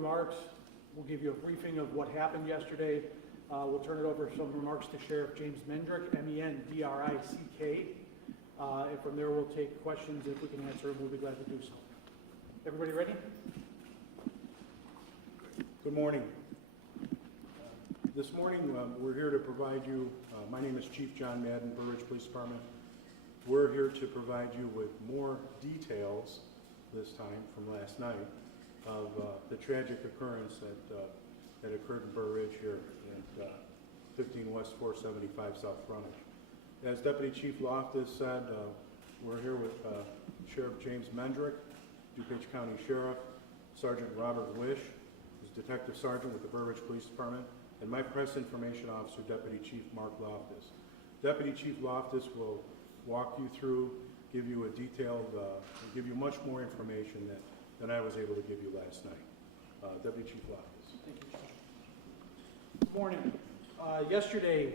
remarks. We'll give you a briefing of what happened yesterday. We'll turn it over for some remarks to Sheriff James Mendrick, M-E-N-D-R-I-C-K. And from there, we'll take questions. If we can answer them, we'll be glad to do so. Everybody ready? Good morning. This morning, we're here to provide you, my name is Chief John Madden, Burr Ridge Police Department. We're here to provide you with more details this time from last night of the tragic occurrence that occurred in Burr Ridge here at 15 West 475 South Frontage. As Deputy Chief Loftus said, we're here with Sheriff James Mendrick, DuPage County Sheriff, Sergeant Robert Wish, who's Detective Sergeant with the Burr Ridge Police Department, and my Press Information Officer, Deputy Chief Mark Loftus. Deputy Chief Loftus will walk you through, give you a detailed, give you much more information than I was able to give you last night. Deputy Chief Loftus. Thank you, Chief. Good morning. Yesterday,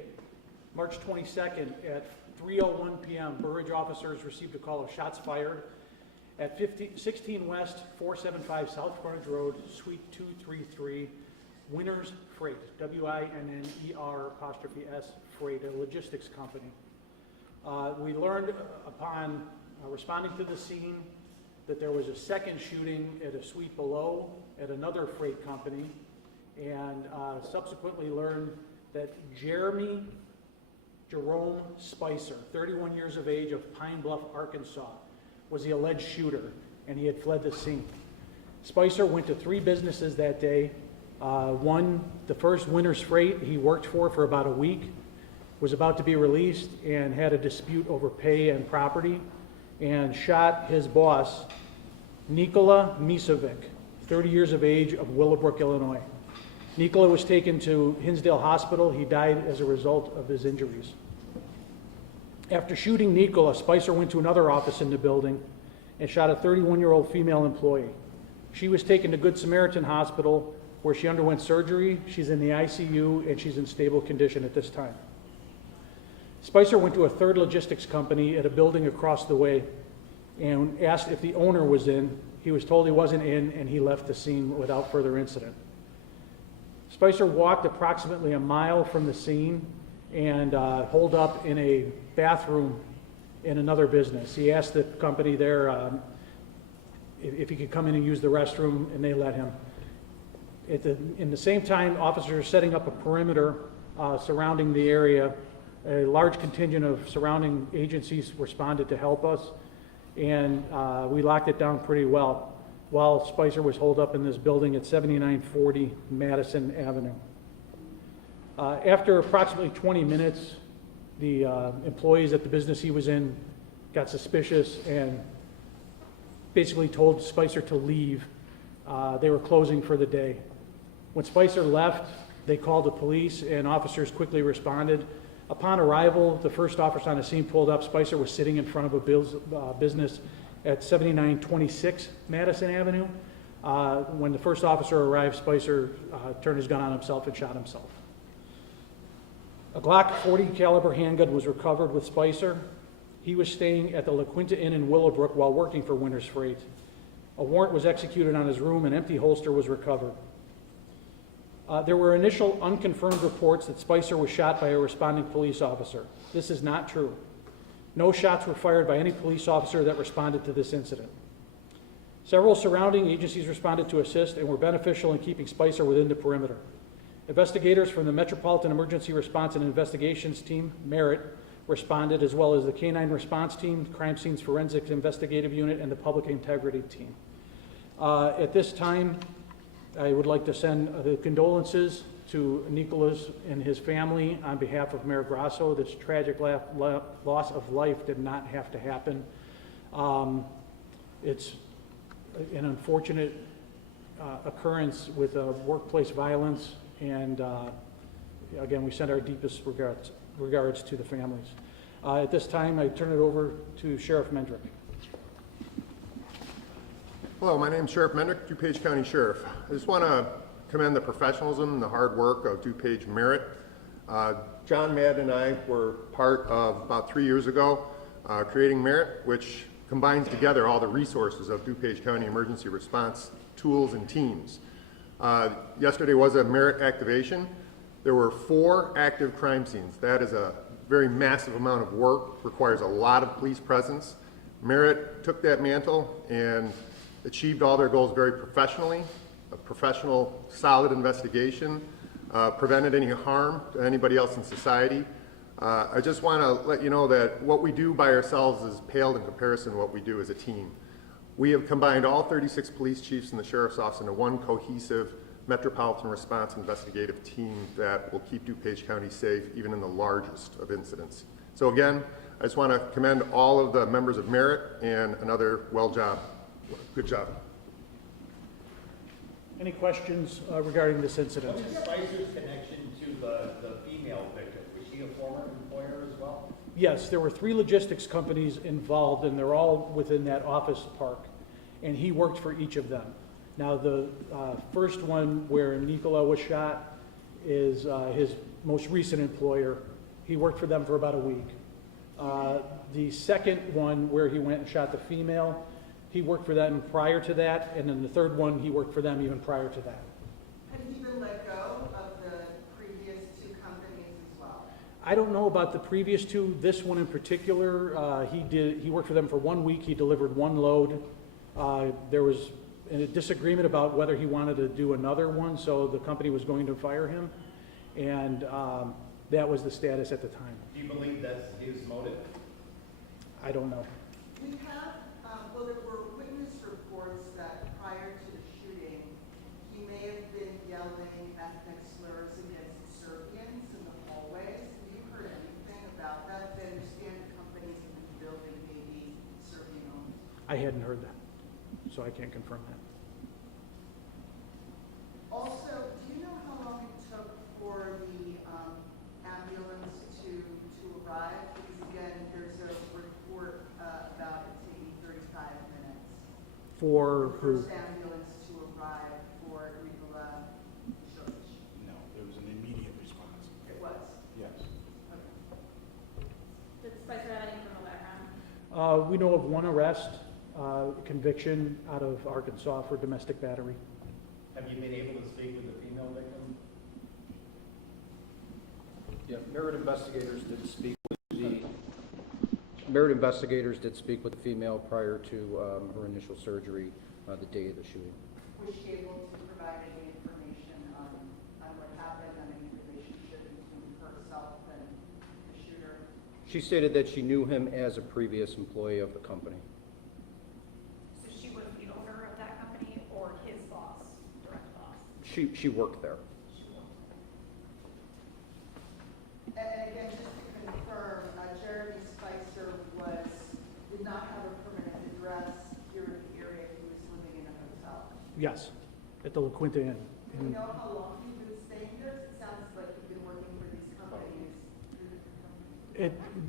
March 22nd at 3:01 p.m., Burr Ridge officers received a call of shots fired at 16 West 475 South Frontage Road, Suite 233, Winners Freight, W-I-N-N-E-R'(S) Freight, a logistics company. We learned upon responding to the scene that there was a second shooting at a suite below at another freight company, and subsequently learned that Jerome Spicer, 31 years of age, of Pine Bluff, Arkansas, was the alleged shooter, and he had fled the scene. Spicer went to 3 businesses that day. The first Winners Freight he worked for about a week, was about to be released and had a dispute over pay and property, and shot his boss, Nikola Misovic, 30 years of age, of Willowbrook, Illinois. Nikola was taken to Hinsdale Hospital. He died as a result of his injuries. After shooting Nikola, Spicer went to another office in the building and shot a 31-year-old female employee. She was taken to Good Samaritan Hospital, where she underwent surgery. She's in the ICU, and she's in stable condition at this time. Spicer went to a third logistics company at a building across the way and asked if the owner was in. He was told he wasn't in, and he left the scene without further incident. Spicer walked approximately a mile from the scene and holed up in a bathroom in another business. He asked the company there if he could come in and use the restroom, and they let him. In the same time, officers are setting up a perimeter surrounding the area. A large contingent of surrounding agencies responded to help us, and we locked it down pretty well while Spicer was holed up in this building at 7940 Madison Avenue. After approximately 20 minutes, the employees at the business he was in got suspicious and basically told Spicer to leave. They were closing for the day. When Spicer left, they called the police, and officers quickly responded. Upon arrival, the first officer on the scene pulled up. Spicer was sitting in front of a business at 7926 Madison Avenue. When the first officer arrived, Spicer turned his gun on himself and shot himself. A Glock 40 caliber handgun was recovered with Spicer. He was staying at the La Quinta Inn in Willowbrook while working for Winners Freight. A warrant was executed on his room. An empty holster was recovered. There were initial unconfirmed reports that Spicer was shot by a responding police officer. This is not true. No shots were fired by any police officer that responded to this incident. Several surrounding agencies responded to assist and were beneficial in keeping Spicer within the perimeter. Investigators from the Metropolitan Emergency Response and Investigations Team, MERIT, responded, as well as the Canine Response Team, Crime Scenes Forensics Investigative Unit, and the Public Integrity Team. At this time, I would like to send the condolences to Nicholas and his family on behalf of Mayor Grasso. This tragic loss of life did not have to happen. It's an unfortunate occurrence with workplace violence, and again, we send our deepest regards to the families. At this time, I turn it over to Sheriff Mendrick. Hello, my name is Sheriff Mendrick, DuPage County Sheriff. I just want to commend the professionalism and the hard work of DuPage Merit. John Madden and I were part of, about 3 years ago, creating Merit, which combines together all the resources of DuPage County emergency response tools and teams. Yesterday was a merit activation. There were 4 active crime scenes. That is a very massive amount of work, requires a lot of police presence. Merit took that mantle and achieved all their goals very professionally, a professional, solid investigation, prevented any harm to anybody else in society. I just want to let you know that what we do by ourselves is paled in comparison to what we do as a team. We have combined all 36 police chiefs in the sheriff's office into one cohesive metropolitan response investigative team that will keep DuPage County safe even in the largest of incidents. So again, I just want to commend all of the members of Merit and another good job. Any questions regarding this incident? What is Spicer's connection to the female victim? Was she a former employer as well? Yes, there were 3 logistics companies involved, and they're all within that office park, and he worked for each of them. Now, the first one where Nicola was shot is his most recent employer. He worked for them for about a week. The second one where he went and shot the female, he worked for them prior to that, and then the third one, he worked for them even prior to that. Had he been let go of the previous 2 companies as well? I don't know about the previous 2. This one in particular, he worked for them for 1 week. He delivered 1 load. There was a disagreement about whether he wanted to do another one, so the company was going to fire him, and that was the status at the time. Do you believe that's his motive? I don't know. We have, well, there were witness reports that prior to the shooting, he may have been yelling ethnic slurs against Serbians in the hallways. Have you heard anything about that? I understand the companies in the building may be Serbian owned. I hadn't heard that, so I can't confirm that. Also, do you know how long it took for the ambulance to arrive? Because again, there's a report about it taking 35 minutes. For who? First ambulance to arrive for Nicola Church. No, there was an immediate response. It was. Yes. Did Spicer have any criminal background? We know of 1 arrest, conviction out of Arkansas for domestic battery. Have you been able to speak with the female victim? Yeah, Merit investigators did speak with the female prior to her initial surgery the day of the shooting. Was she able to provide any information on what happened, on any relationship between herself and the shooter? She stated that she knew him as a previous employee of the company. So she was the owner of that company or his boss, direct boss? She worked there. And again, just to confirm, Jeremy Spicer did not have a permanent address here in the area. He was living in a hotel. Yes, at the La Quinta Inn. Do we know how long he'd been staying there? It sounds like he'd been working for these companies.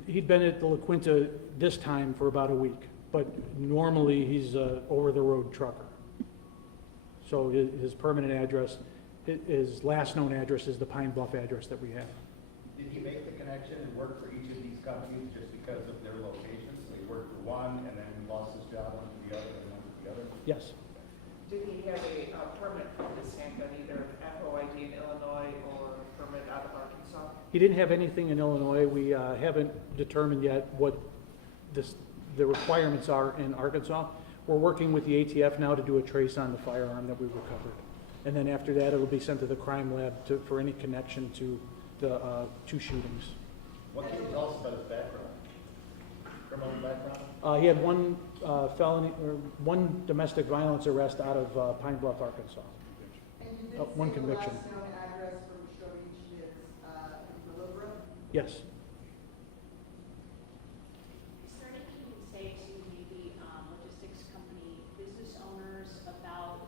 He'd been at the La Quinta this time for about a week, but normally he's a over-the-road trucker. So his permanent address, his last known address is the Pine Bluff address that we have. Did he make the connection and work for each of these companies just because of their locations? So he worked for one and then he lost his job, went to the other, and went to the other? Yes. Did he have a permanent focus stamp on either FOID in Illinois or permit out of Arkansas? He didn't have anything in Illinois. We haven't determined yet what the requirements are in Arkansas. We're working with the ATF now to do a trace on the firearm that we recovered. And then after that, it'll be sent to the crime lab for any connection to the 2 shootings. What can you tell us about his background? Criminal background? He had 1 felony, or 1 domestic violence arrest out of Pine Bluff, Arkansas. And you did One say the conviction. last known address for Mitrovic is Deliveroo? Yes. Is there anything you can say to maybe logistics company business owners about,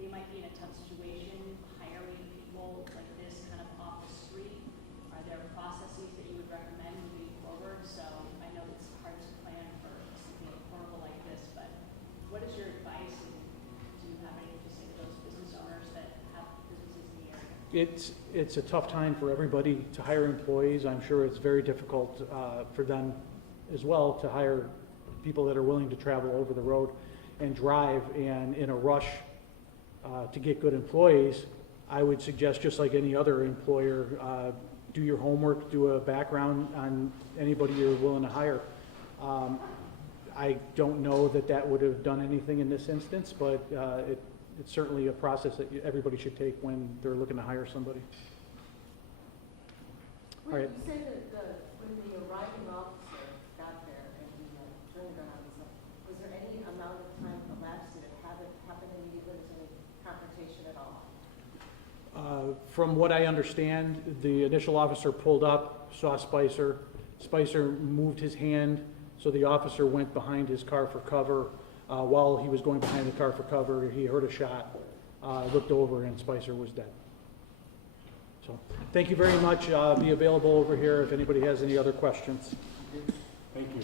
they might be in a tough situation hiring people like this kind of off the street? Are there processes that you would recommend moving forward? So I know it's hard to plan for something horrible like this, but what is your advice, and do you have anything to say to those business owners that have businesses in the area? It's a tough time for everybody to hire employees. I'm sure it's very difficult for them as well to hire people that are willing to travel over the road and drive, and in a rush to get good employees, I would suggest, just like any other employer, do your homework, do a background on anybody you're willing to hire. I don't know that that would have done anything in this instance, but it's certainly a process that everybody should take when they're looking to hire somebody. All right. You say that when the arriving officer got there and he turned it on, was there any amount of time elapsed? Did it happen immediately? Was there any confrontation at all? From what I understand, the initial officer pulled up, saw Spicer. Spicer moved his hand, so the officer went behind his car for cover. While he was going behind the car for cover, he heard a shot, looked over, and Spicer was dead. So, thank you very much. Be available over here if anybody has any other questions. Thank you.